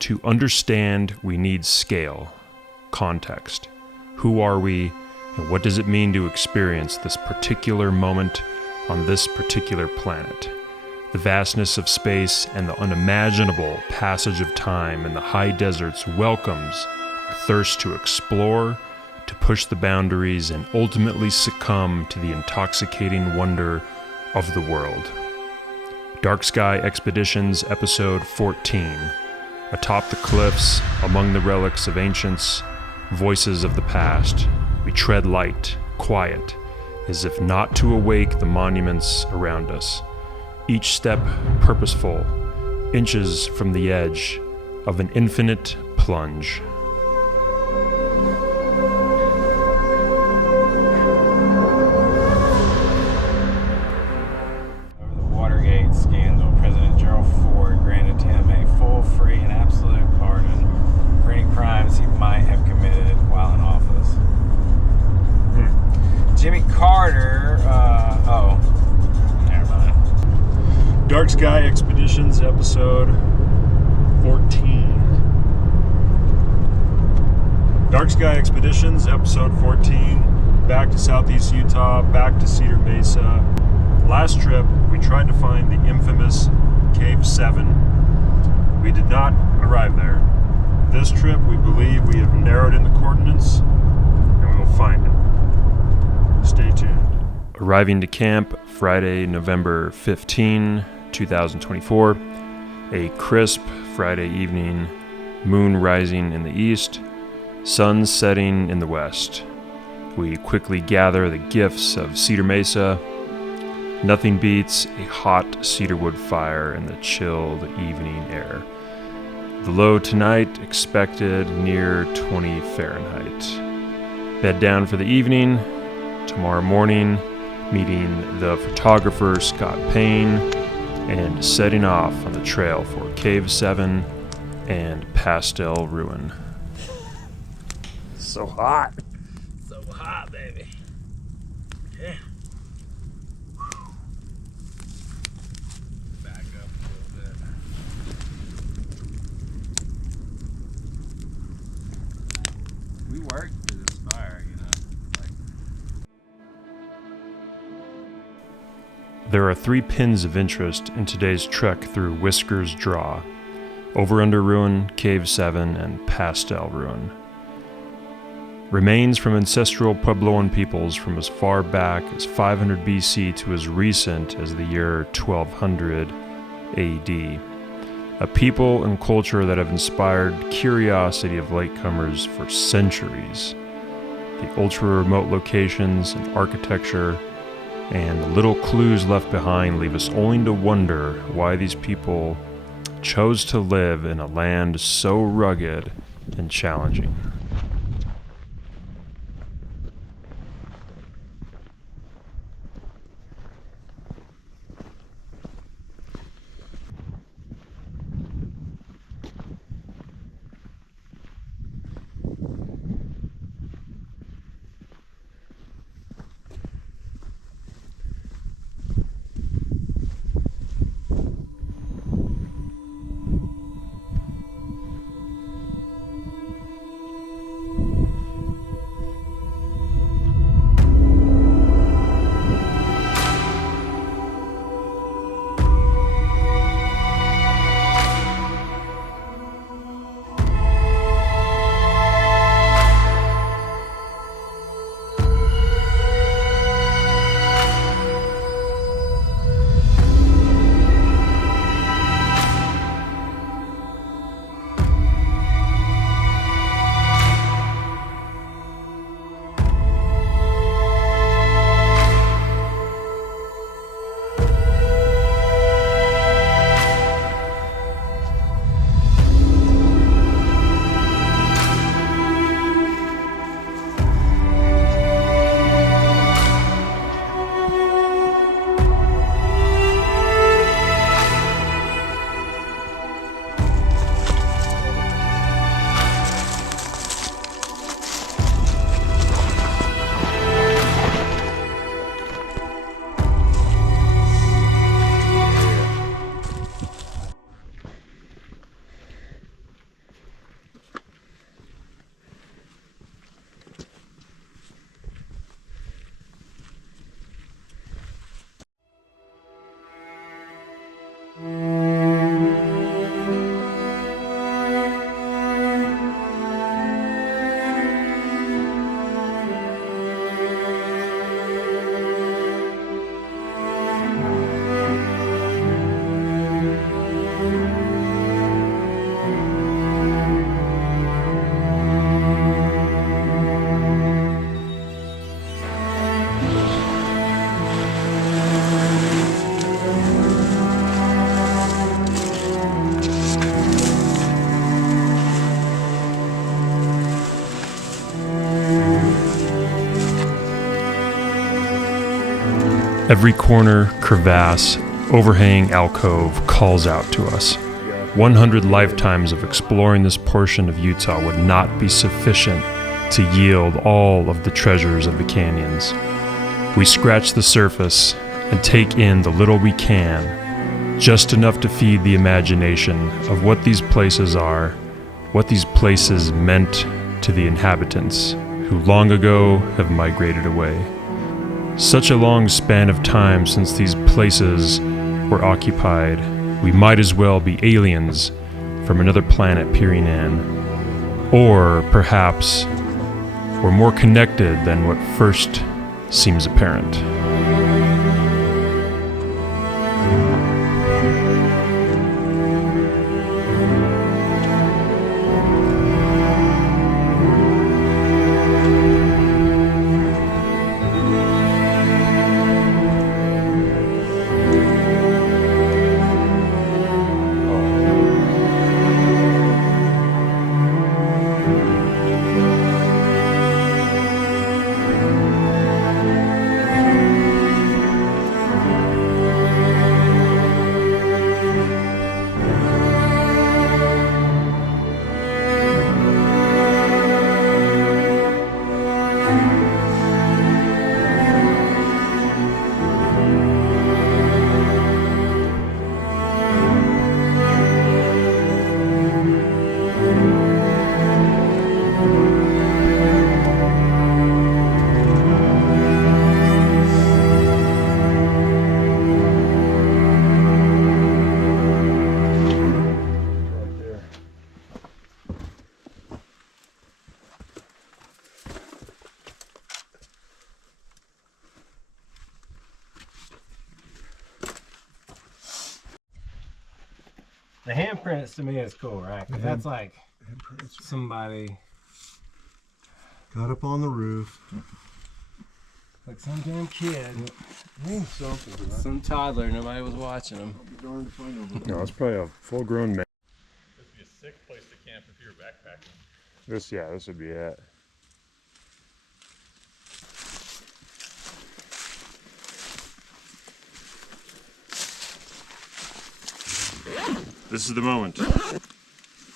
To understand, we need scale, context. Who are we, and what does it mean to experience this particular moment on this particular planet? The vastness of space and the unimaginable passage of time in the high deserts welcomes our thirst to explore, to push the boundaries, and ultimately succumb to the intoxicating wonder of the world. Dark Sky Expeditions, Episode 14. Atop the cliffs, among the relics of ancients, voices of the past, we tread light, quiet, as if not to awake the monuments around us. Each step purposeful, inches from the edge of an infinite plunge. Dark Sky Expeditions, Episode 14. Dark Sky Expeditions, Episode 14. Back to Southeast Utah, back to Cedar Mesa. Last trip, we tried to find the infamous Cave 7. We did not arrive there. This trip, we believe we have narrowed in the coordinates, and we will find it. Stay tuned. Arriving to camp Friday, November 15, 2024, a crisp Friday evening, moon rising in the east, sun setting in the west. We quickly gather the gifts of Cedar Mesa. Nothing beats a hot cedarwood fire in the chilled evening air. The low tonight expected near 20 Fahrenheit. Bed down for the evening. Tomorrow morning, meeting the photographer Scott Payne, and setting off on the trail for Cave 7 and Pastel Ruin. So hot. So hot, baby. Yeah. Back up a little bit. We worked for this fire, you know. There are 3 pins of interest in today's trek through Whiskers Draw, Over-Under Ruin, Cave 7, and Pastel Ruin. Remains from ancestral Puebloan peoples from as far back as 500 BC to as recent as the year 1200 AD. A people and culture that have inspired curiosity of latecomers for centuries. The ultra-remote locations and architecture and the little clues left behind leave us only to wonder why these people chose to live in a land so rugged and challenging. Every corner, crevasse, overhang, alcove calls out to us. 100 lifetimes of exploring this portion of Utah would not be sufficient to yield all of the treasures of the canyons. We scratch the surface and take in the little we can, just enough to feed the imagination of what these places are, what these places meant to the inhabitants who long ago have migrated away. Such a long span of time since these places were occupied, we might as well be aliens from another planet peering in. Or perhaps we're more connected than what first seems apparent. The handprints to me is cool, right? 'Cause that's like Handprints. somebody, Got up on the roof. like some damn kid, Something. some toddler, nobody was watching them. I'll be darned if I know. No, it's probably a full-grown man. This would be a sick place to camp if you were backpacking. This would be it. This is the moment.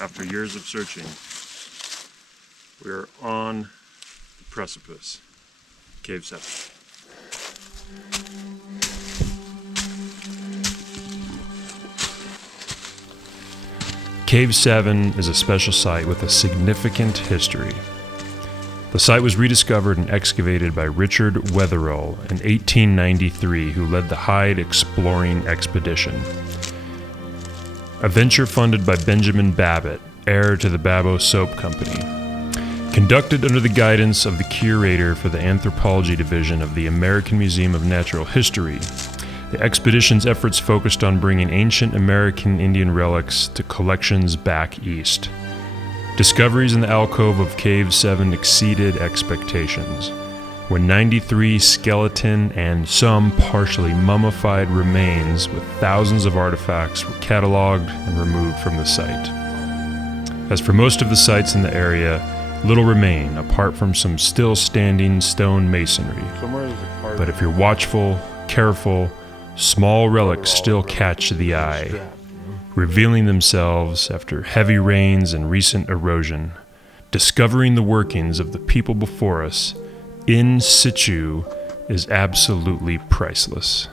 After years of searching, we are on the precipice. Cave 7. Cave 7 is a special site with a significant history. The site was rediscovered and excavated by Richard Wetherill in 1893, who led the Hyde Exploring Expedition, a venture funded by Benjamin Babbitt, heir to the Babbo Soap Company. Conducted under the guidance of the curator for the Anthropology Division of the American Museum of Natural History, the expedition's efforts focused on bringing ancient American Indian relics to collections back east. Discoveries in the alcove of Cave 7 exceeded expectations, when 93 skeleton and some partially mummified remains with thousands of artifacts were cataloged and removed from the site. As for most of the sites in the area, little remain apart from some still standing stone masonry. But if you're watchful, careful, small relics still catch the eye, revealing themselves after heavy rains and recent erosion. Discovering the workings of the people before us in situ is absolutely priceless.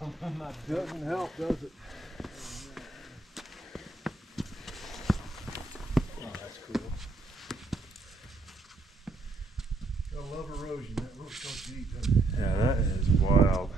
bottom. I'm not Doesn't help, does it? Oh, that's cool. I love erosion. That rope goes deep, doesn't it? Yeah, that is wild.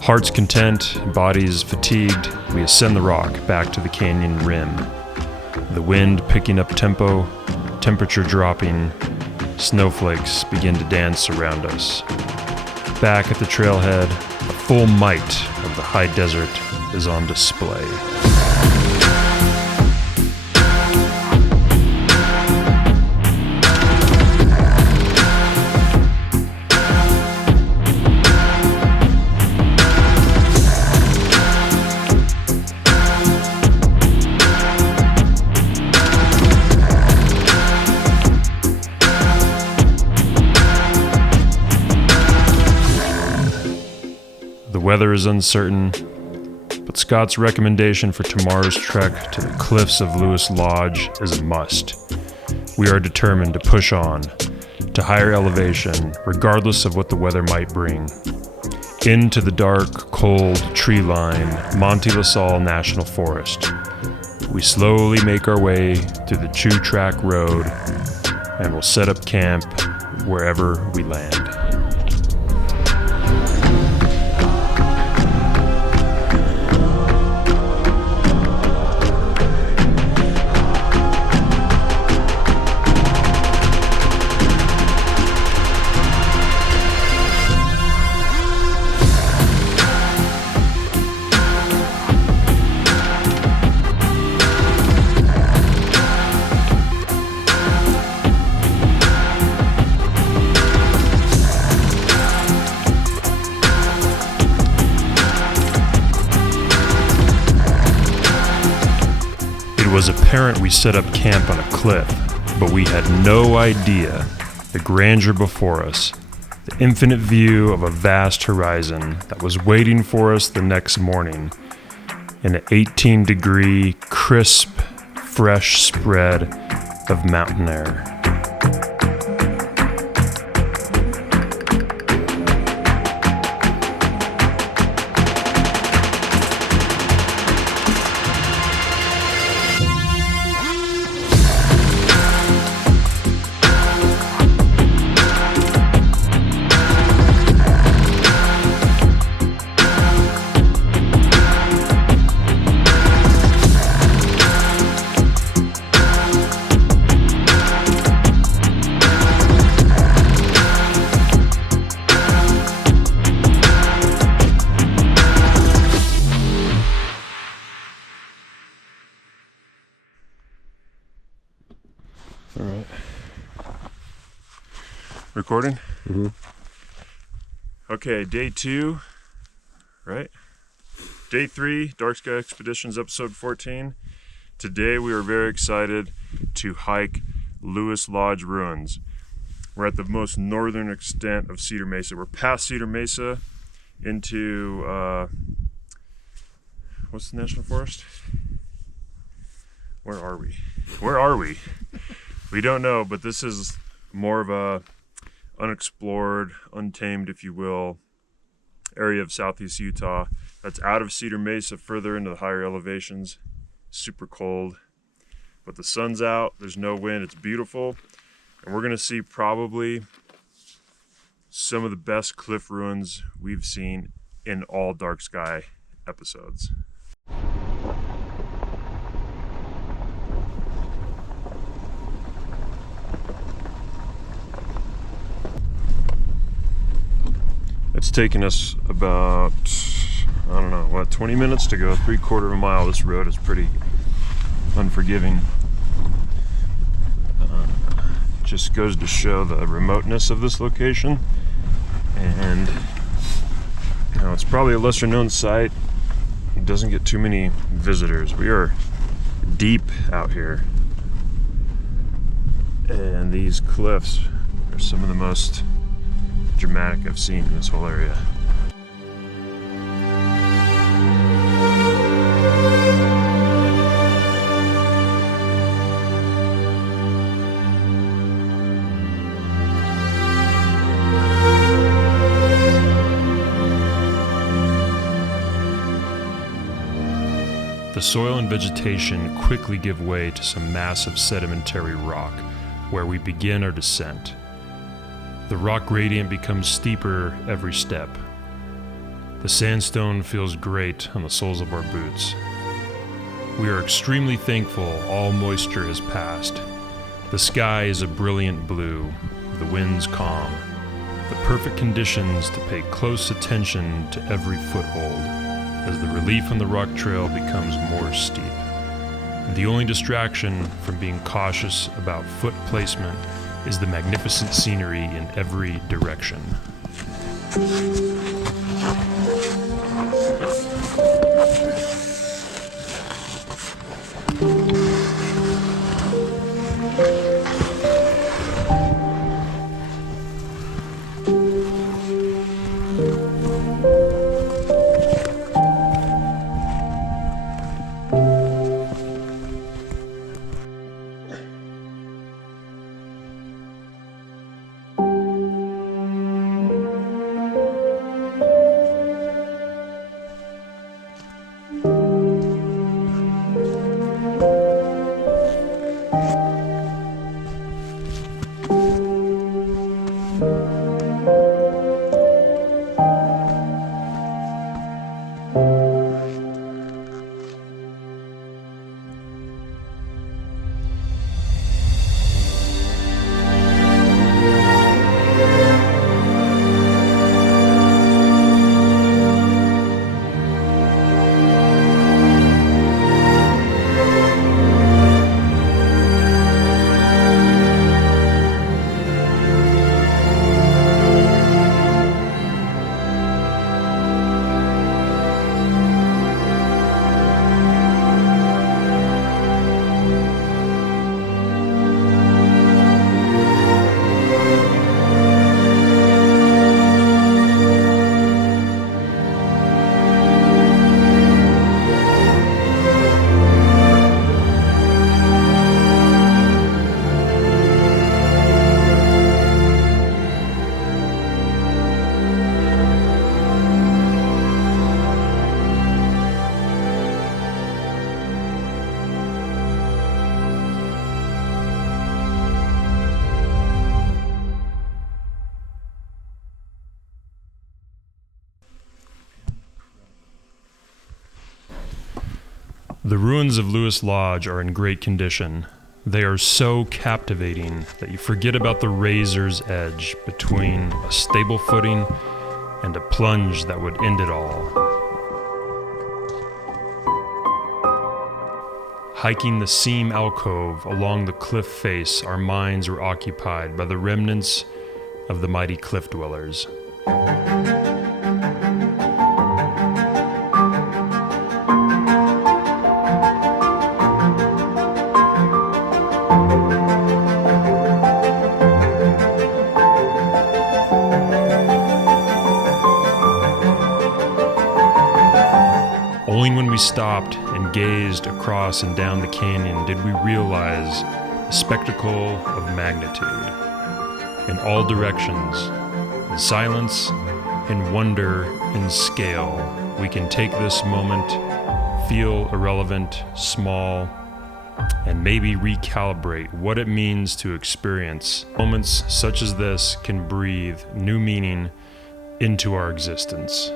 Hearts content, bodies fatigued, we ascend the rock back to the canyon rim. The wind picking up tempo, temperature dropping, snowflakes begin to dance around us. Back at the trailhead, the full might of the high desert is on display. The weather is uncertain, but Scott's recommendation for tomorrow's trek to the cliffs of Lewis Lodge is a must. We are determined to push on to higher elevation, regardless of what the weather might bring. Into the dark, cold, tree-lined Monte La Salle National Forest. We slowly make our way through the two-track road and will set up camp wherever we land. It was apparent we set up camp on a cliff, but we had no idea the grandeur before us, the infinite view of a vast horizon that was waiting for us the next morning in an 18-degree, crisp, fresh spread of mountain air. All right. Recording? Mm-hmm. Okay, day 2, right? Day 3, Dark Sky Expeditions, episode 14. Today we are very excited to hike Lewis Lodge ruins. We're at the most northern extent of Cedar Mesa. We're past Cedar Mesa into, what's the national forest? Where are we? Where are we? We don't know, but this is more of a unexplored, untamed, if you will, area of southeast Utah that's out of Cedar Mesa, further into the higher elevations. Super cold, but the sun's out, there's no wind, it's beautiful, and we're gonna see probably some of the best cliff ruins we've seen in all Dark Sky episodes. It's taken us about, I don't know, 20 minutes to go 3/4 of a mile. This road is pretty unforgiving. Just goes to show the remoteness of this location, and it's probably a lesser known site. It doesn't get too many visitors. We are deep out here, and these cliffs are some of the most dramatic I've seen in this whole area. The soil and vegetation quickly give way to some massive sedimentary rock where we begin our descent. The rock gradient becomes steeper every step. The sandstone feels great on the soles of our boots. We are extremely thankful all moisture has passed. The sky is a brilliant blue, the wind's calm, the perfect conditions to pay close attention to every foothold as the relief on the rock trail becomes more steep. The only distraction from being cautious about foot placement is the magnificent scenery in every direction. The ruins of Lewis Lodge are in great condition. They are so captivating that you forget about the razor's edge between a stable footing and a plunge that would end it all. Hiking the seam alcove along the cliff face, our minds were occupied by the remnants of the mighty cliff dwellers. Only when we stopped and gazed across and down the canyon did we realize the spectacle of magnitude. In all directions, in silence, in wonder, in scale, we can take this moment, feel irrelevant, small, and maybe recalibrate what it means to experience. Moments such as this can breathe new meaning into our existence.